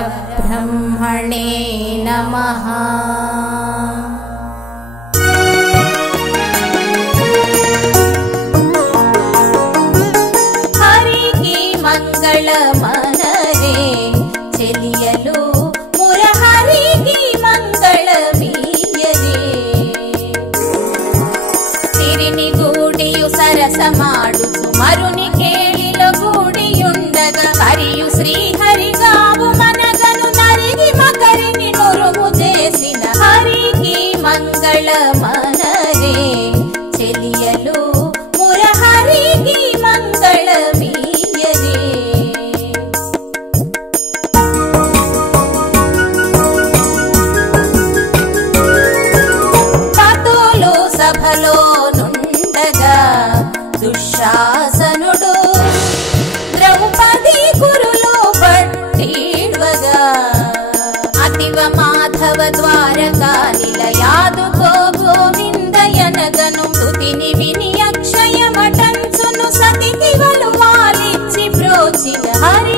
परब्रह्मणे नमः। हरिगे मंगल मनरे ಚೆಲಿಯಲು ಮುರಹರಿಗೆ ಮಂಗಳ ಬೀಯದೆ ತಿರಿನಿಗೂಡಿಯು ಸರಸ ಮಾಡುತ್ತು ಮರುನಿ ಕೇಳಿಲ ಗೂಡಿಯುಂಡಗ ಹರಿಯು ಶ್ರೀಹರಿಗಾವು ಮನಗನು ನರಿಗಿ ಮಕರಿನಿ ನುರುಮು ಜೇಸಿನ ಹರಿಗೆ ಮಂಗಳ ಮನರೆ ಚೆಲಿಯಲು ಮುರಹರಿಗೆ ಮಂಗಳ ಬೀಯದೆ సభలో నుండగా దుశ్శాసనుడు ద్రౌపది కురులో పట్టిడ్వగా అతివ మాధవ ద్వారకా నిలయాదుకో గోవిందయనగను స్తుతిని విని అక్షయ మఠంచును సతికి వలు వాలిచ్చి ప్రోచిన హరి